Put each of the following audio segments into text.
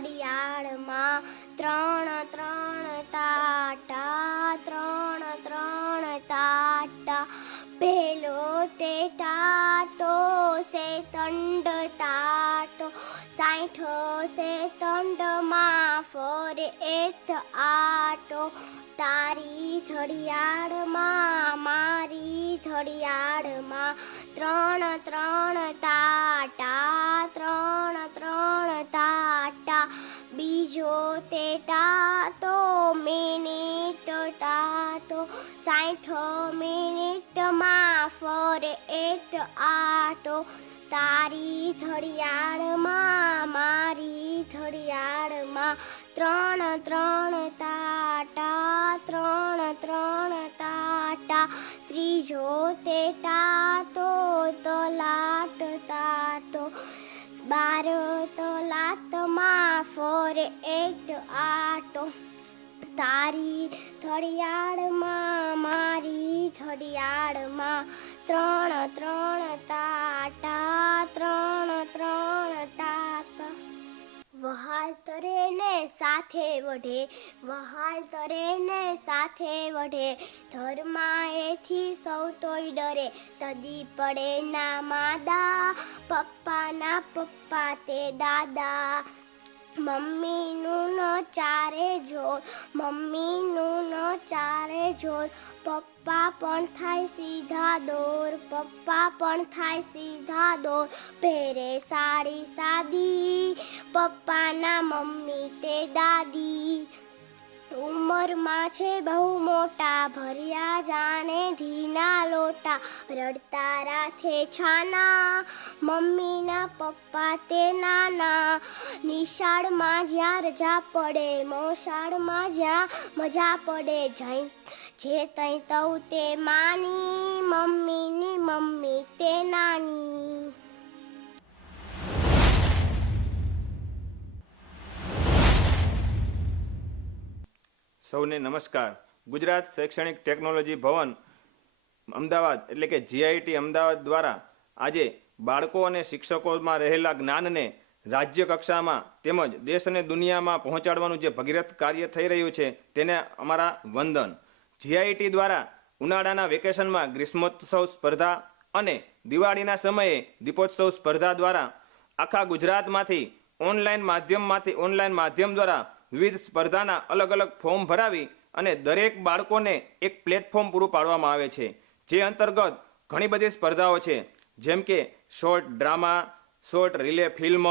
ઘડિયાળમાં ત્રણ ત્રણ તાટા, ત્રણ ત્રણ તાટા. પેલો તે ટાટો સે તંડ તાટો, સાઠો સે તંડમાં ફોરે એઠ આટો. તારી ઘડિયાળમાં, મારી ઘડિયાળમાં ત્રણ ત્રણ ટાટો મિનિટ, ટાટો સાઠ મિનિટમાં ફરે એટ આટો. તારી ધડિયાળમાં મારી ધડિયાળમાં ત્રણ ત્રણ તાટા, ત્રણ ત્રણ તાટા. ત્રીજો તે ટાટો, તલાટ તાટો. બાર તલાતમાં ફરે એટ આટો તારી સાથે વઢે, વહાલ તરે ને સાથે વઢે. ધર્મા એથી સૌ તોય ડરે, તદી પડે ના માદા. પપ્પા ના પપ્પા તે દાદા. મમ્મીનું ન ચારે જોર, મમ્મીનું ન ચારે જોર. પપ્પા પણ થાય સીધા દોર, પપ્પા પણ થાય સીધા દોર. પહેરે સાડી સાદી પપ્પાના મમ્મી તે દાદી. ઉંમરમાં છે બહુ મોટા, ભર્યા જાણે ધીના લોટા, રડતા રાથે છાના. મમ્મીના પપ્પા તે નાના. નિશાળમાં જ્યાં રજા પડે, મોશાળમાં જ્યાં મજા પડે, જઈ, જે તઈ તવ તે માની, મમ્મીની મમ્મી તે નાની. સૌને નમસ્કાર. ગુજરાત શૈક્ષણિક ટેકનોલોજી ભવન, અમદાવાદ, એટલે કે જીઆઈટી અમદાવાદ દ્વારા આજે બાળકો અને શિક્ષકોમાં રહેલા જ્ઞાનને રાજ્ય કક્ષામાં તેમજ દેશ અને દુનિયામાં પહોંચાડવાનું જે ભગીરથ કાર્ય થઈ રહ્યું છે, તેને અમારા વંદન. જીઆઈટી દ્વારા ઉનાળાના વેકેશનમાં ગ્રીષ્મોત્સવ સ્પર્ધા અને દિવાળીના સમયે દીપોત્સવ સ્પર્ધા દ્વારા આખા ગુજરાતમાંથી ઓનલાઈન માધ્યમમાંથી ઓનલાઈન માધ્યમ દ્વારા વિવિધ સ્પર્ધાના અલગ અલગ ફોર્મ ભરાવી અને દરેક બાળકોને એક પ્લેટફોર્મ પૂરું પાડવામાં આવે છે. જે અંતર્ગત ઘણી બધી સ્પર્ધાઓ છે. જેમ કે short drama, short relay film,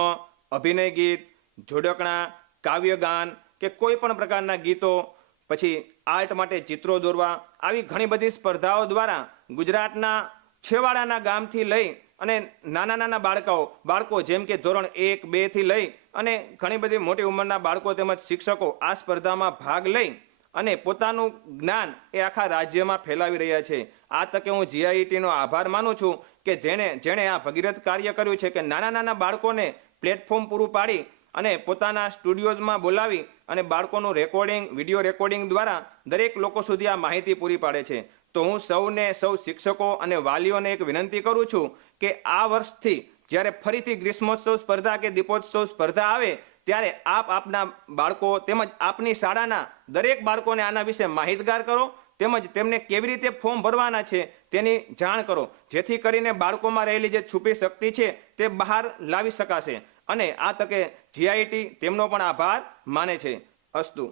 અભિનય ગીત, જોડકણા, કાવ્યગાન કે કોઈ પણ પ્રકારના ગીતો, પછી આર્ટ માટે ચિત્રો દોરવા, આવી ઘણી બધી સ્પર્ધાઓ દ્વારા ગુજરાતના છેવાડાના ગામથી લઈ અને નાના નાના બાળકાઓ, બાળકો જેમ કે ધોરણ એક, બેથી લઈ અને ઘણી બધી મોટી ઉંમરના બાળકો તેમજ શિક્ષકો આ સ્પર્ધામાં ભાગ લઈ અને પોતાનું જ્ઞાન એ આખા રાજ્યમાં ફેલાવી રહ્યા છે. આ તકે હું જીઆઈટીનો આભાર માનું છું કે જેણે જેણે આ ભગીરથ કાર્ય કર્યું છે કે નાના નાના બાળકોને પ્લેટફોર્મ પૂરું પાડી અને પોતાના સ્ટુડિયોમાં બોલાવી અને બાળકોનું રેકોર્ડિંગ, વીડિયો રેકોર્ડિંગ દ્વારા દરેક લોકો સુધી આ માહિતી પૂરી પાડે છે. તો હું સૌને, સૌ શિક્ષકો અને વાલીઓને એક વિનંતી કરું છું કે આ વર્ષથી જ્યારે ફરીથી ગ્રીષ્મોત્સવ સ્પર્ધા કે દીપોત્સવ સ્પર્ધા આવે, ત્યારે આપ આપના બાળકો તેમજ આપની શાળાના દરેક બાળકોને આના વિશે માહિતગાર કરો, તેમજ તેમને કેવી રીતે ફોર્મ ભરવાના છે તેની જાણ કરો, જેથી કરીને બાળકોમાં રહેલી જે છુપી શક્તિ છે તે બહાર લાવી શકાશે. અને આ તકે જીઆઈટી તેમનો પણ આભાર માને છે. અસ્તુ.